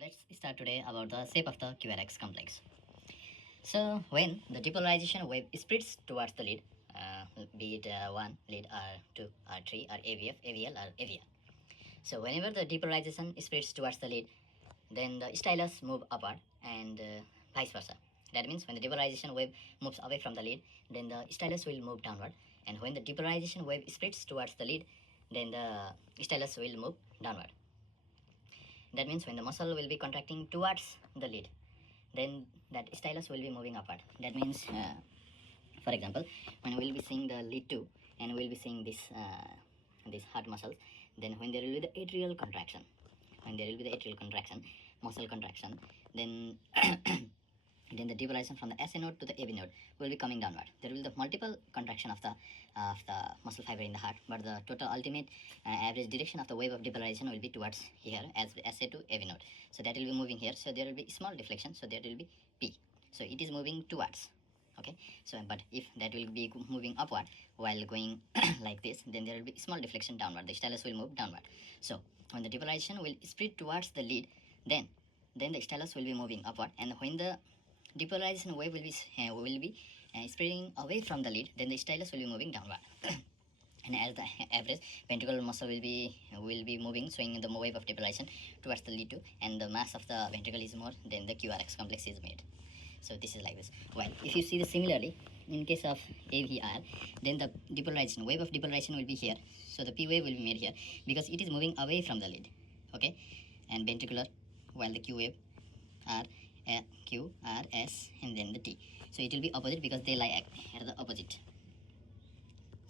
let's start today about the shape of the QRX complex. So when the depolarization wave spreads towards the lead, be it one lead or two or three or AVF, AVL or AVR. So whenever the depolarization spreads towards the lead, then the stylus move upward and vice versa. That means when the depolarization wave moves away from the lead, then the stylus will move downward. And when the depolarization wave spreads towards the lead, then the stylus will move downward. That means when the muscle will be contracting towards the lead, then that stylus will be moving upward. That means, for example, when we will be seeing the lead 2 and we will be seeing this heart muscles, then when there will be the atrial contraction, muscle contraction, then then the depolarization from the SA node to the AV node will be coming downward. There will be the multiple contraction of the muscle fiber in the heart, but the total ultimate average direction of the wave of depolarization will be towards here as SA to AV node. So that will be moving here. So there will be small deflection. So there will be P. So it is moving towards. Okay. So but if that will be moving upward while going like this, then there will be small deflection downward. The stylus will move downward. So when the depolarization will spread towards the lead, then the stylus will be moving upward, and when the depolarization wave will be spreading away from the lead, then the stylus will be moving downward. And as the average ventricular muscle will be moving, swinging the wave of depolarization towards the lead 2, and the mass of the ventricle is more, then the QRX complex is made. So this is like this. Well, if you see the similarly in case of AVR, then the depolarization wave of depolarization will be here. So the P wave will be made here because it is moving away from the lead. Okay, and ventricular, while the Q wave are Q, R, S, and then the T. So it will be opposite because they lie at the opposite.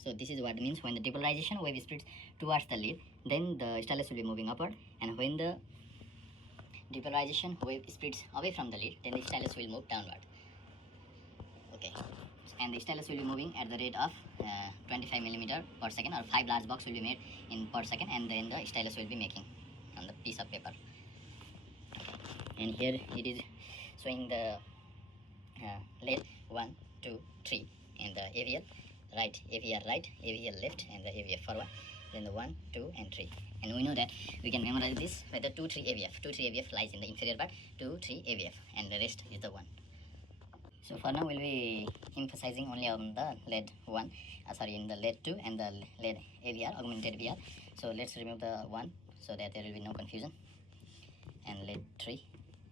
So this is what it means when the depolarization wave spreads towards the lead, then the stylus will be moving upward, and when the depolarization wave spreads away from the lead, then the stylus will move downward. Okay, and the stylus will be moving at the rate of 25 millimeter per second, or 5 large box will be made in per second, and then the stylus will be making on the piece of paper. And here it is showing the lead 1, 2, 3 in the AVL right, AVR right, AVL left, and the AVF forward. Then the 1, 2, and 3. And we know that we can memorize this by the 2, 3 AVF. 2, 3 AVF lies in the inferior part, 2, 3 AVF, and the rest is the 1. So for now we'll be emphasizing only on the lead 1, in the lead 2 and the lead AVR, augmented VR. So let's remove the 1 so that there will be no confusion. And lead 3.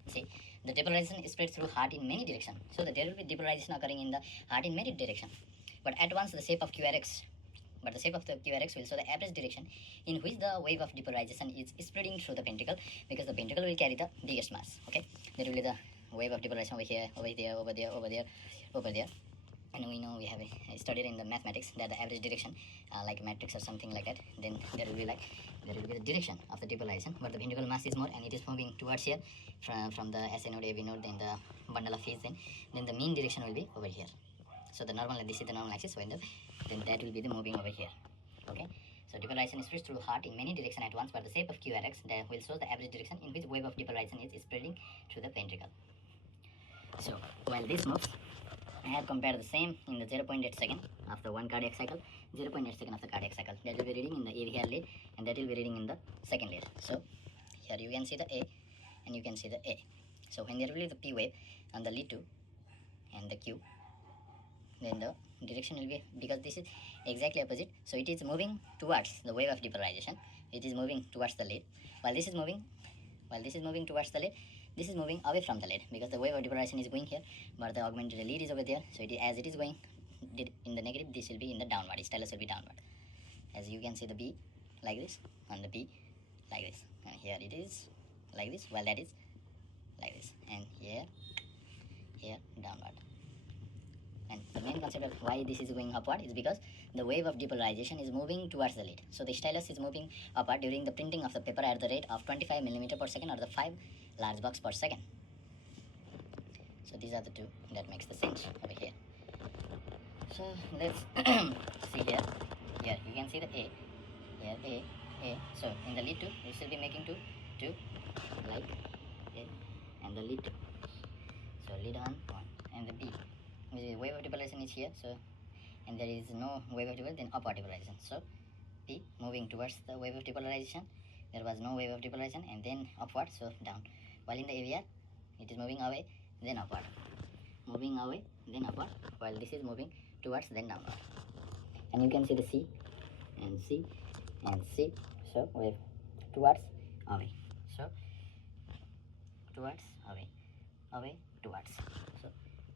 See, the depolarization spreads through heart in many directions. So there will be depolarization occurring in the heart in many directions. But at once the shape of QRX will show the average direction in which the wave of depolarization is spreading through the ventricle, because the ventricle will carry the biggest mass. Okay, there will be the wave of depolarization over here, over there, over there, over there, over there. And we know, we have studied in the mathematics that the average direction, like a matrix or something like that, then there will be the direction of the depolarization, but the ventricular mass is more and it is moving towards here from the SA node, AV node, then the bundle of phase, then the mean direction will be over here. So the normal, this is the normal axis, then that will be the moving over here. Okay, so depolarization is spread through heart in many directions at once, but the shape of QRX that will show the average direction in which wave of depolarization is spreading through the ventricle. So while this moves, I have compared the same in the 0.8 second of the one cardiac cycle, 0.8 second of the cardiac cycle. That will be reading in the AVR lead, and that will be reading in the second lead. So here you can see the A, and you can see the A. So when there will be the P wave on the lead 2 and the Q, then the direction will be, because this is exactly opposite, so it is moving towards the wave of depolarization. It is moving towards the lead, while this is moving towards the lead. This is moving away from the lead because the wave of depolarization is going here, but the augmented lead is over there. So as it is going in the negative, this will be in the downward. Stylus will be downward. As you can see the B like this, and the B like this, and here it is like this, while that is like this, and here downward. And the main concept of why this is going upward is because the wave of depolarization is moving towards the lead. So the stylus is moving upward during the printing of the paper at the rate of 25 millimeter per second, or the 5 large box per second. So these are the two that makes the sense over here. So let's see here. Here you can see the A. Here A. So in the lead 2, we should be making 2 like A, and the lead 2. So lead 1, and the B. The wave of depolarization is here, so, and there is no wave of depolarization, then upward depolarization. So P moving towards the wave of depolarization, there was no wave of depolarization, and then upward, so down. while in the AVR it is moving away then upward, moving away then upward, while this is moving towards then downward. And you can see the C and C and C, so wave towards away, so towards away, away towards, so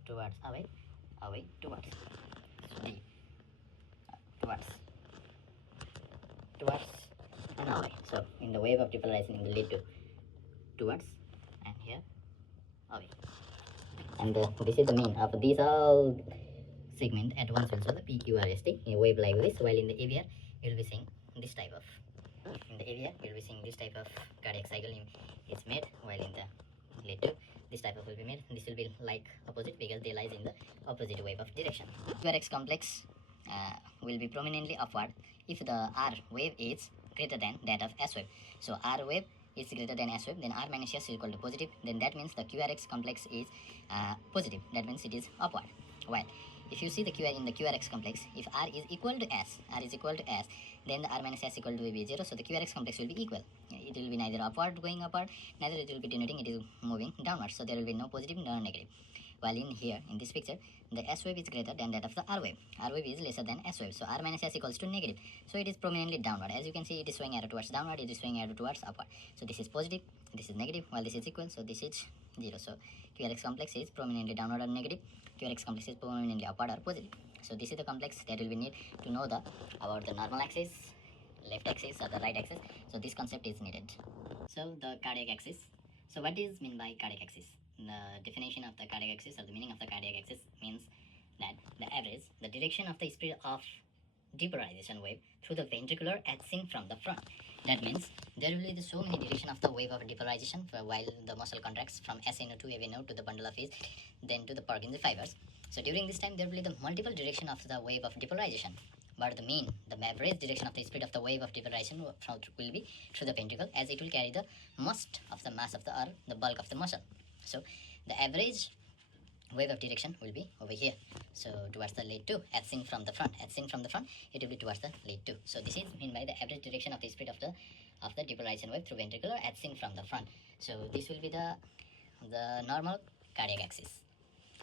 towards away, away towards, so D, towards, towards and away. So in the wave of depolarization in the lead to towards and here away. And this is the mean of these all segment at once will show the PQRST in a wave like this, while in the AVR you will be seeing this type of, in the AVR you will be seeing this type of cardiac cycle is made, while in the lead to this type of will be made. This will be like opposite because they lies in the opposite wave of direction. QRX complex will be prominently upward if the R wave is greater than that of S wave. So R wave is greater than S wave, then R minus S is equal to positive, then that means the QRX complex is positive, that means it is upward. While if you see the QR in the QRX complex, if R is equal to S, then the R minus S equal to will be 0, so the QRX complex will be equal. It will be neither upward going upward, neither it will be denoting it is moving downward, so there will be no positive nor negative. While in here, in this picture, the S wave is greater than that of the R wave. R wave is lesser than S wave, so R minus S equals to negative. So it is prominently downward. As you can see, it is swinging arrow towards downward, it is swinging arrow towards upward. So this is positive, this is negative, while this is equal, so this is 0. So QRX complex is prominently downward or negative, QRX complex is prominently upward or positive. So this is the complex that will be need to know the about the normal axis, left axis or the right axis. So this concept is needed. So the cardiac axis. So what is mean by cardiac axis? The definition of the cardiac axis or the meaning of the cardiac axis means that the average, the direction of the speed of depolarization wave through the ventricular axis from the front. That means there will be so many direction of the wave of depolarization while the muscle contracts from SA node to AV node to the bundle of his, then to the Purkinje fibers. So during this time there will be the multiple direction of the wave of depolarization, but the mean, the average direction of the speed of the wave of depolarization will be through the ventricle, as it will carry the most of the mass of the or the bulk of the muscle. So the average wave of direction will be over here, so towards the lead 2, as seen from the front, it will be towards the lead 2. So this is mean by the average direction of the speed of the depolarization wave through ventricular, as seen from the front. So this will be the normal cardiac axis.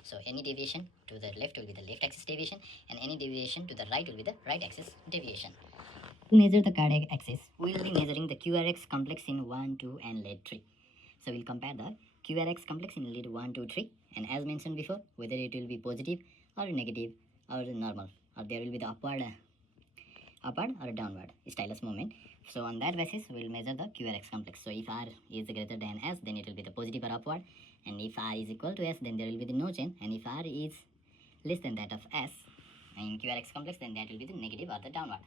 So any deviation to the left will be the left axis deviation, and any deviation to the right will be the right axis deviation. To measure the cardiac axis, we will be measuring the QRX complex in 1, 2 and lead 3. So we'll compare the QRX complex in lead 1, 2, 3, and as mentioned before, whether it will be positive or negative or normal, or there will be the upward or downward stylus movement. So on that basis, we'll measure the QRX complex. So if R is greater than S, then it will be the positive or upward, and if R is equal to S, then there will be the no change, and if R is less than that of S in QRX complex, then that will be the negative or the downward.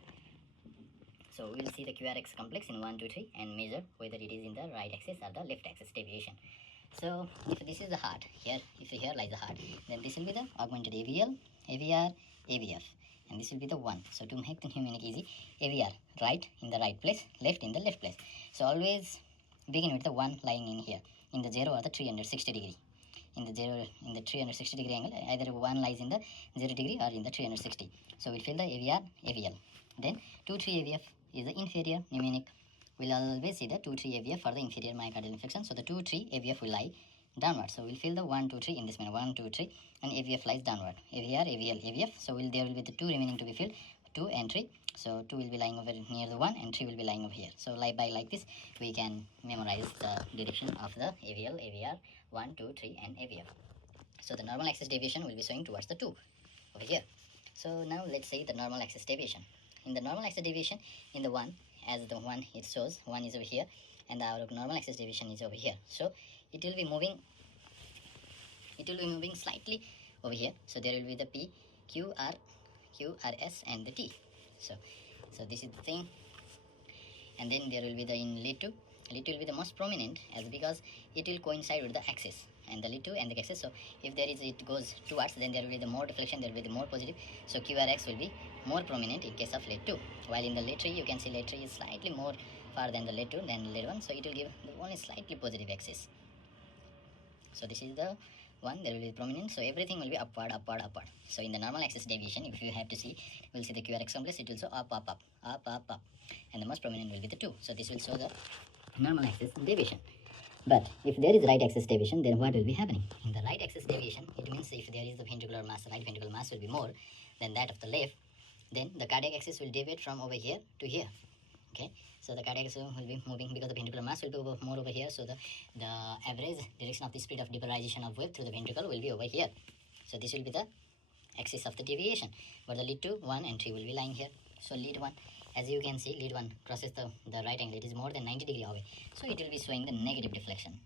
So we'll see the QRX complex in 1, 2, 3 and measure whether it is in the right axis or the left axis deviation. So if this is the heart, here lies the heart, then this will be the augmented AVL, AVR, AVF, and this will be the 1. So to make the mnemonic easy, AVR, right in the right place, left in the left place. So always begin with the 1 lying in here, in the 0 or the 360 degree. In the 360 degree angle, either 1 lies in the 0 degree or in the 360. So we'll fill the AVR, AVL. Then 2, 3 AVF is the inferior mnemonic. We'll always see the 2, 3 AVF for the inferior myocardial infarction. So the 2, 3 AVF will lie downward. So we'll fill the 1, 2, 3 in this manner. 1, 2, 3 and AVF lies downward. AVR, AVL, AVF. So there will be the 2 remaining to be filled, 2 and 3. So 2 will be lying over near the 1 and 3 will be lying over here. So like this, we can memorize the direction of the AVL, AVR, 1, 2, 3 and AVF. So the normal axis deviation will be showing towards the 2 over here. So now let's say the normal axis deviation. In the normal axis deviation, in the 1, as the 1 it shows, 1 is over here and our normal axis deviation is over here. So it will be moving slightly over here. So there will be the P, Q, R, QRS and the T. So this is the thing. And then there will be the in lead 2. Lead 2 will be the most prominent as because it will coincide with the axis and the lead 2 and the axis. So if it goes towards, then there will be the more deflection, there will be the more positive. So QRX will be more prominent in case of lead 2. While in the lead 3, you can see lead 3 is slightly more far than the lead 2 than lead 1. So it will give only slightly positive axis. So this is the one, there will be prominent. So everything will be upward. So in the normal axis deviation, if you have to see, we'll see the QRX complex, it will show up. And the most prominent will be the 2. So this will show the normal axis deviation. But if there is right axis deviation, then what will be happening? In the right axis deviation, it means if there is the ventricular mass, the right ventricular mass will be more than that of the left, then the cardiac axis will deviate from over here to here. Okay, so the cardiac axis will be moving because the ventricular mass will be more over here, so the average direction of the speed of depolarization of wave through the ventricle will be over here. So this will be the axis of the deviation, but the lead 2, 1 and 3 will be lying here. So lead 1, as you can see, lead 1 crosses the right angle, it is more than 90 degree away, so it will be showing the negative deflection.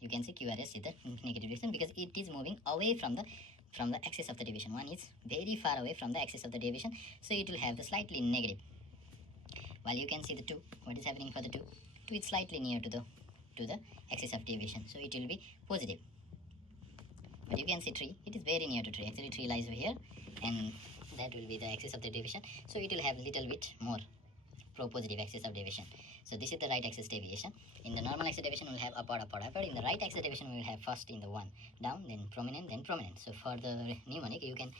You can see QRS is the negative deflection because it is moving away from the axis of the deviation. One is very far away from the axis of the deviation, so it will have the slightly negative. While you can see the 2, what is happening for the 2? 2 is slightly near to the axis of deviation, so it will be positive. But you can see 3, it is very near to 3. Actually 3 lies over here, and that will be the axis of the deviation, so it will have little bit more pro-positive axis of deviation. So this is the right axis deviation. In the normal axis deviation, we will have upward, upward, upward. In the right axis deviation, we will have first in the 1 down, then prominent, then prominent. So for the mnemonic, you can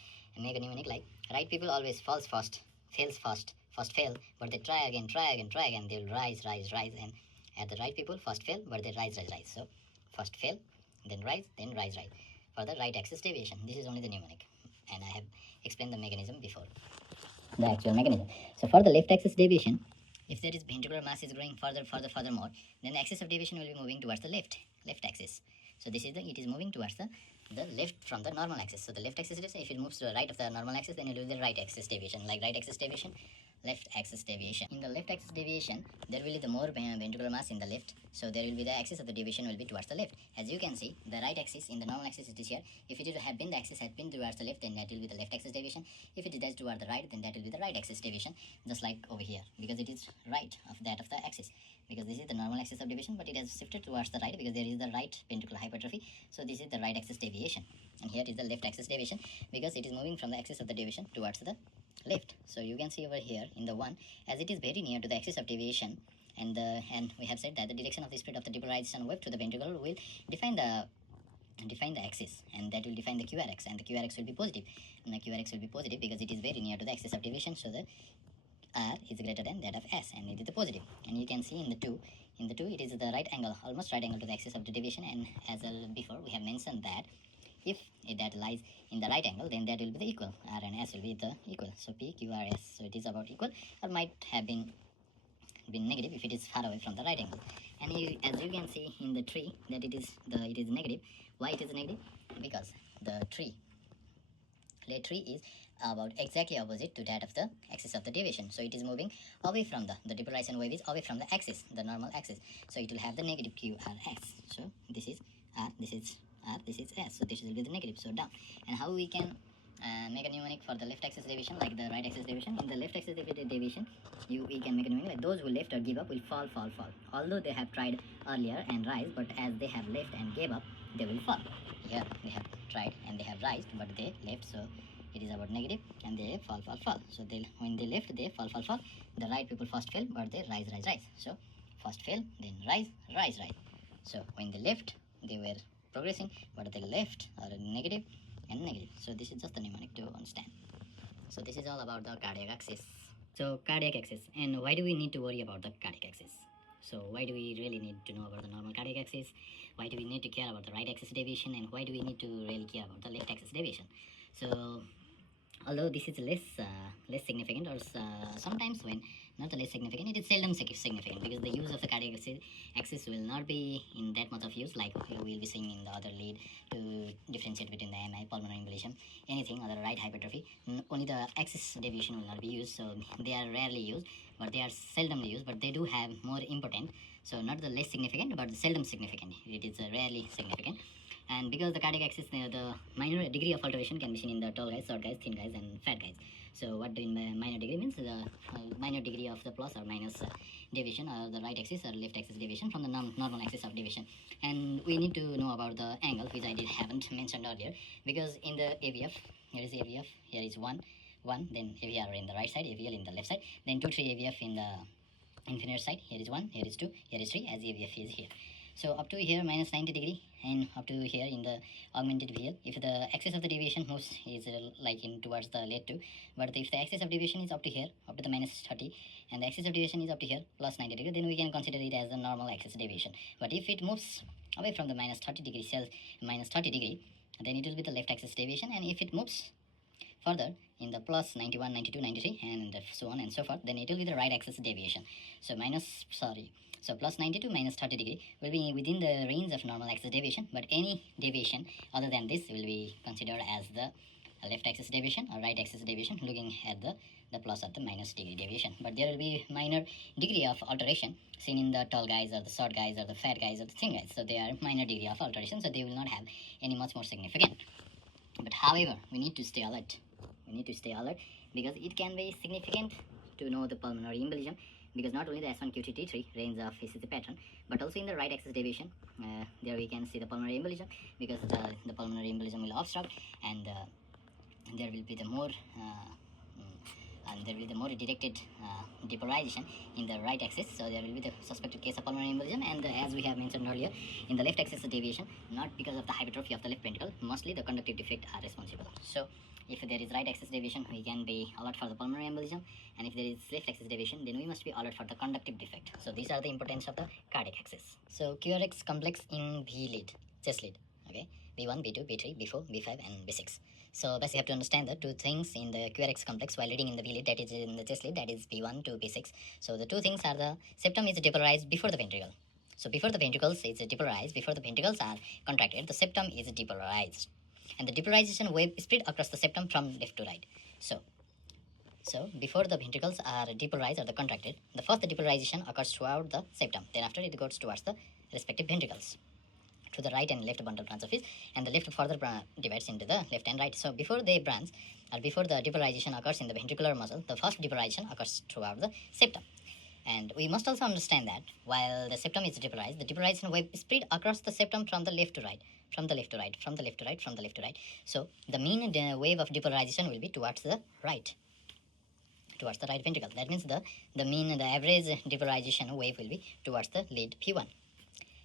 make a mnemonic like right people always falls first, fails first, first fail, but they try again, try again, try again. They will rise, rise, rise, and at the right people first fail, but they rise, rise, rise. So first fail, then rise, rise. For the right axis deviation, this is only the mnemonic, and I have explained the mechanism before. The actual mechanism. So for the left axis deviation, if there is ventricular mass is growing furthermore, then the axis of deviation will be moving towards the left axis. So this is it is moving towards the left from the normal axis. So the left axis deviation, if it moves to the right of the normal axis, then it will be the right axis deviation. Like right axis deviation, left axis deviation. In the left axis deviation, there will be the more ventricular mass in the left, so there will be the axis of the deviation will be towards the left. As you can see, the right axis in the normal axis it is here. If it would have been the axis had been towards the left, then that will be the left axis deviation. If it is towards the right, then that will be the right axis deviation, just like over here, because it is right of that of the axis. Because this is the normal axis of deviation, but it has shifted towards the right because there is the right ventricular hypertrophy. So this is the right axis deviation, and here is the left axis deviation because it is moving from the axis of the deviation towards the left. So you can see over here in the 1, as it is very near to the axis of deviation, and we have said that the direction of the speed of the depolarization wave to the ventricle will define the axis, and that will define the QRX, and the QRX will be positive, and the QRX will be positive because it is very near to the axis of deviation. So the R is greater than that of S, and it is the positive. And you can see in the 2, it is the right angle, almost right angle to the axis of the deviation, and as before we have mentioned that if that lies in the right angle, then that will be the equal. R and S will be the equal. So P, Q, R, S. So it is about equal, or might have been negative if it is far away from the right angle. And as you can see in the tree that it is negative. Why it is negative? Because the tree is about exactly opposite to that of the axis of the deviation. So it is moving away from the depolarization wave is away from the axis, the normal axis. So it will have the negative QRX. So this is R, this is R, this is S. So this will be the negative. So down. And how we can make a mnemonic for the left axis deviation like the right axis deviation? In the left axis deviation, we can make a mnemonic like those who left or give up will fall. Although they have tried earlier and rise, but as they have left and gave up, they will fall. Here they have tried and they have rise, but they left, so it is about negative, and they fall. So when they left, they fall. The right people first fell, but they rise. So first fell, then rise. So when they left, they were progressing, but they left are negative and negative. So this is just the mnemonic to understand. So this is all about the cardiac axis. So cardiac axis, and why do we need to worry about the cardiac axis? So why do we really need to know about the normal cardiac axis? Why do we need to care about the right axis deviation? And why do we need to really care about the left axis deviation? So although this is less significant, or sometimes when not less significant, it is seldom significant because the use of the cardiac axis will not be in that much of use like we will be seeing in the other lead to differentiate between the MI, pulmonary embolism, anything other right hypertrophy. Only the axis deviation will not be used, so they are rarely used, but they are seldomly used, but they do have more important. So not the less significant, but the seldom significant. It is rarely significant. And because the cardiac axis, the minor degree of alteration can be seen in the tall guys, short guys, thin guys, and fat guys. So what do minor degree means? The minor degree of the plus or minus deviation, or the right axis or left axis deviation from the normal axis of deviation. And we need to know about the angle, which I haven't mentioned earlier, because in the AVF, here is AVF, here is 1, then AVR in the right side, AVL in the left side, then 2, 3 AVF in the inferior side. Here is 1, here is 2, here is 3, as AVF is here. So up to here minus 90 degree and up to here in the augmented VL, if the axis of the deviation moves is like in towards the left 2, but if the axis of deviation is up to here, up to the minus 30, and the axis of deviation is up to here plus 90 degree, then we can consider it as the normal axis deviation. But if it moves away from the minus 30 degree minus 30 degree, then it will be the left axis deviation, and if it moves further in the plus 91, 92, 93 and so on and so forth, then it will be the right axis deviation. So plus 90 to minus 30 degree will be within the range of normal axis deviation, but any deviation other than this will be considered as the left axis deviation or right axis deviation, looking at the plus or the minus degree deviation. But there will be minor degree of alteration seen in the tall guys or the short guys or the fat guys or the thin guys. So they are minor degree of alteration, so they will not have any much more significant. But however, we need to stay alert. We need to stay alert because it can be significant to know the pulmonary embolism, because not only the S1QT-T3 range of ECG pattern, but also in the right axis deviation, there we can see the pulmonary embolism, because the pulmonary embolism will obstruct, and there will be the more directed depolarization in the right axis. So there will be the suspected case of pulmonary embolism, and as we have mentioned earlier, in the left axis deviation, not because of the hypertrophy of the left ventricle, mostly the conductive defect are responsible. So if there is right axis deviation, we can be alert for the pulmonary embolism, and if there is left axis deviation, then we must be alert for the conductive defect. So these are the importance of the cardiac axis. So QRX complex in V lead, chest lead, okay, B1, B2, B3, B4, B5 and B6. So basically you have to understand the two things in the QRX complex while reading in the V lead, that is in the chest lead, that is B1 to B6. So the two things are the septum is depolarized before the ventricle. So before the ventricles is depolarized, before the ventricles are contracted, the septum is depolarized, and the depolarization wave spread across the septum from left to right. So before the ventricles are depolarized or the contracted, the first depolarization occurs throughout the septum. Then after it goes towards the respective ventricles, to the right and left bundle branch of it, and the left further divides into the left and right. So before they branch, or before the depolarization occurs in the ventricular muscle, the first depolarization occurs throughout the septum. And we must also understand that while the septum is depolarized, the depolarization wave spread across the septum from the left to right, from the left to right, from the left to right, from the left to right. So the mean wave of depolarization will be towards the right, towards the right ventricle. That means the average depolarization wave will be towards the lead P1,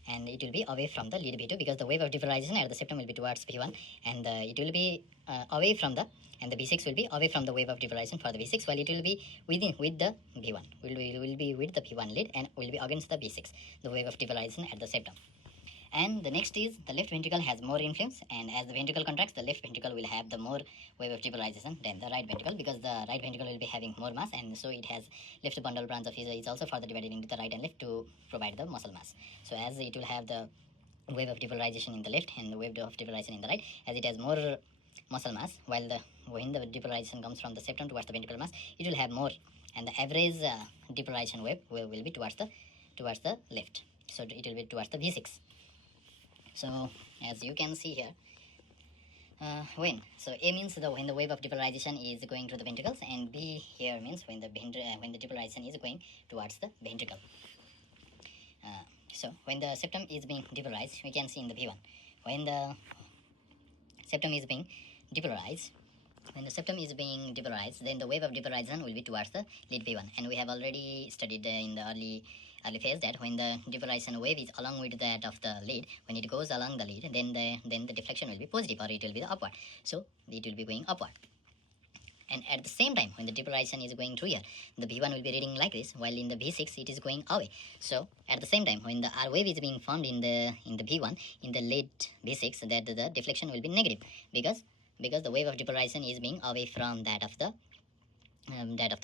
and it will be away from the lead B2, because the wave of depolarization at the septum will be towards P1, and it will be away from the, and the B6 will be away from the wave of depolarization for the B6, while it will be with the B1, will be with the P1 lead and will be against the B6, the wave of depolarization at the septum. And the next is the left ventricle has more influence, and as the ventricle contracts, the left ventricle will have the more wave of depolarization than the right ventricle, because the right ventricle will be having more mass, and so it has left bundle branch of is also further divided into the right and left to provide the muscle mass. So as it will have the wave of depolarization in the left and the wave of depolarization in the right, as it has more muscle mass, while when the depolarization comes from the septum towards the ventricular mass, it will have more, and the average depolarization wave will be towards the left. So it will be towards the V6. So as you can see here, when A means when the wave of depolarization is going through the ventricles, and B here means when the depolarization is going towards the ventricle. So when the septum is being depolarized, we can see in the V1, when the septum is being depolarized, then the wave of depolarization will be towards the lead P1, and we have already studied in the early phase that when the depolarization wave is along with that of the lead, when it goes along the lead, then the deflection will be positive, or it will be the upward. So it will be going upward. And at the same time, when the depolarization is going through here, the V1 will be reading like this, while in the V6 it is going away. So at the same time, when the R wave is being formed in the V1, in the late V6, that the deflection will be negative, because the wave of depolarization is being away from that of the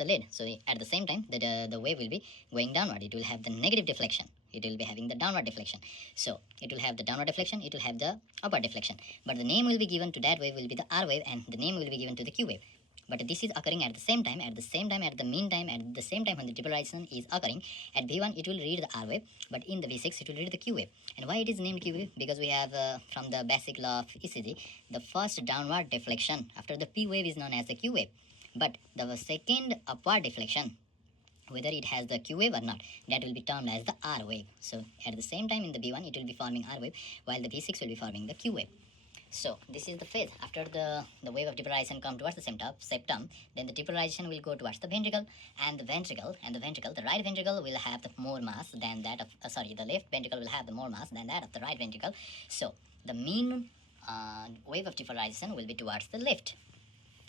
lead. So at the same time, the wave will be going downward. It will have the negative deflection. It will be having the downward deflection. So it will have the downward deflection, it will have the upward deflection. But the name will be given to that wave will be the R wave, and the name will be given to the Q wave. But this is occurring at the same time, at the mean time, at the same time when the depolarization is occurring. At V1 it will read the R wave, but in the V6 it will read the Q wave. And why it is named Q wave? Because we have from the basic law of ECG, the first downward deflection after the P wave is known as the Q wave. But the second upward deflection, whether it has the Q wave or not, that will be termed as the R wave. So at the same time in the B1 it will be forming R wave, while the B6 will be forming the Q wave. So this is the phase. After the wave of depolarization come towards the septum, then the depolarization will go towards the ventricle, and the right ventricle will have the more mass than that of the left ventricle will have the more mass than that of the right ventricle. So the mean wave of depolarization will be towards the left.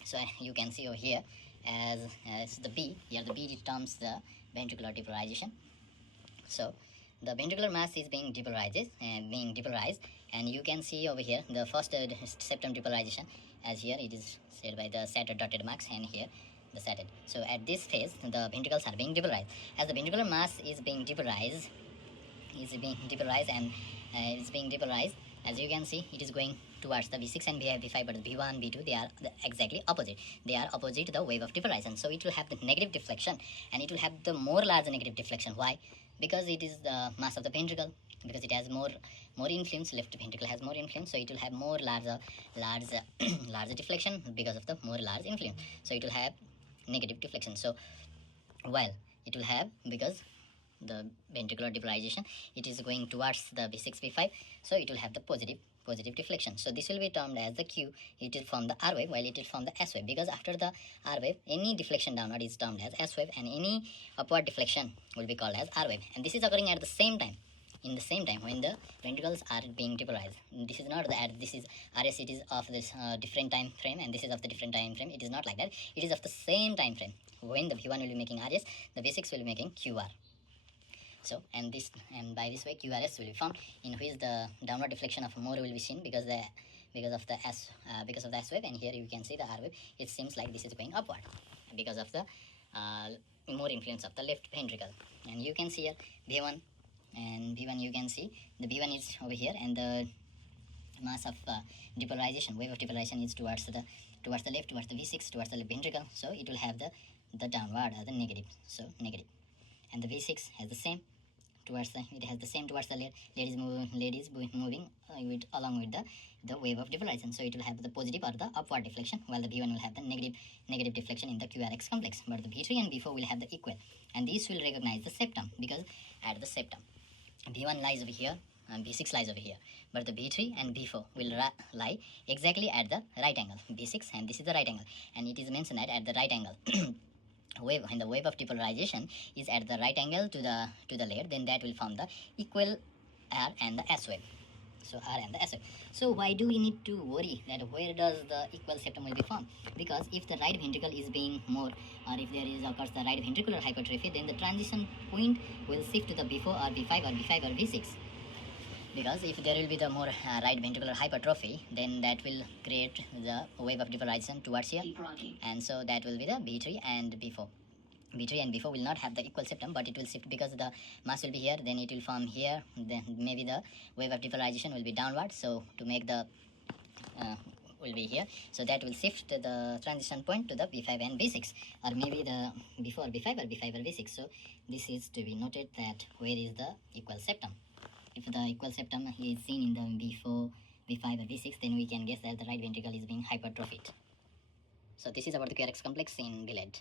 So you can see over here as the B. Here the B determines the ventricular depolarization. So the ventricular mass is being depolarized, and you can see over here the first septum depolarization, as here it is said by the saturated dotted marks, and here the saturated. So at this phase the ventricles are being depolarized. As the ventricular mass is being depolarized, and it's being depolarized, as you can see it is going towards the V6 and V5, but the V1 V2 they are exactly opposite. They are opposite the wave of depolarization, so it will have the negative deflection, and it will have the more large negative deflection. Why? Because it is the mass of the ventricle, because it has more influence. Left ventricle has more influence, so it will have more larger larger deflection because of the more large influence. So it will have negative deflection. So while it will have, because the ventricular depolarization it is going towards the V6 V5, so it will have the positive deflection. So this will be termed as the Q. It will form the R wave, while it will form the S wave, because after the R wave any deflection downward is termed as S wave, and any upward deflection will be called as R wave. And this is occurring at the same time, when the ventricles are being depolarized. This is not that this is RS, it is of this different time frame, and this is of the different time frame. It is not like that. It is of the same time frame. When the V1 will be making RS, the V6 will be making QR. So and by this way QRS will be formed, in which the downward deflection of more will be seen because of the S wave, and here you can see the R wave. It seems like this is going upward because of the more influence of the left ventricle. And you can see here V1 and V1. You can see the V1 is over here, and the mass of depolarization, wave of depolarization, is towards the left, towards the V6, towards the left ventricle. So it will have the downward, the negative. So negative. And the V6 has the same towards the lead is moving along with the wave of depolarization. So it will have the positive or the upward deflection, while the V1 will have the negative deflection in the QRX complex. But the V3 and V4 will have the equal, and these will recognize the septum, because at the septum V1 lies over here and V6 lies over here, but the V3 and V4 will lie exactly at the right angle. V6 and this is the right angle, and it is mentioned that at the right angle. When the wave of depolarization is at the right angle to the lead, then that will form the equal R and the S wave. So R and the S wave. So why do we need to worry that where does the equal septum will be formed? Because if the right ventricle is being more, or if there is occurs the right ventricular hypertrophy, then the transition point will shift to the B4 or B5 or B5 or B6. Because if there will be the more right ventricular hypertrophy, then that will create the wave of depolarization towards here, and so that will be the B3 and B4. B3 and B4 will not have the equal septum, but it will shift because the mass will be here, then it will form here, then maybe the wave of depolarization will be downward, so to make the will be here, so that will shift the transition point to the B5 and B6, or maybe the B4 B5 or B5 or B6. So this is to be noted, that where is the equal septum. If the equal septum is seen in the B4, B5 or B6, then we can guess that the right ventricle is being hypertrophied. So this is about the QRX complex in delayed.